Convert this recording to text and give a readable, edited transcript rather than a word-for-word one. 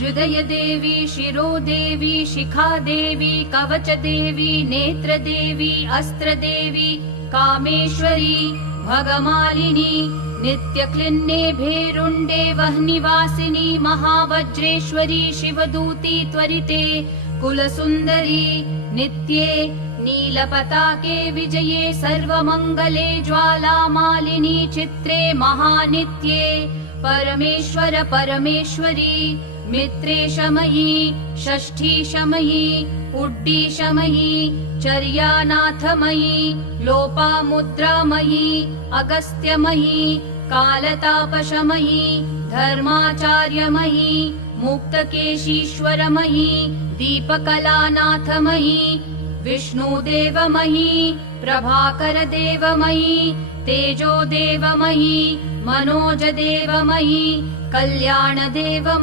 हृदय देवी, शिरो देवी, शिखा देवी, कवच देवी, नेत्र देवी, अस्त्र देवी, कामेश्वरी, भगमालिनी, नित्यक्लिन्ने भेरुण्डे वह्निवासिनी, महावज्रेश्वरी, शिवदूती त्वरिते, कुलसुन्दरी, नित्ये, नीलपताके विजये, सर्वमङ्गले, ज्वालामालिनी, चित्रे, महानित्ये, परमेश्वर परमेश्वरी, मित्रेशमयी, षष्ठीशमयी, उड्डीशमयी, चर्यानाथमयी, लोपामुद्रामयी, अगस्त्यमयी, कालतापशमयी, धर्माचार्यमयी, मुक्तकेशीश्वरमयी, दीपकलानाथमयी, विष्णुदेवमयी, प्रभाकरदेवमयी, तेजोदेवमयी, मनोजदेवमयी, कल्याणदेवमयी।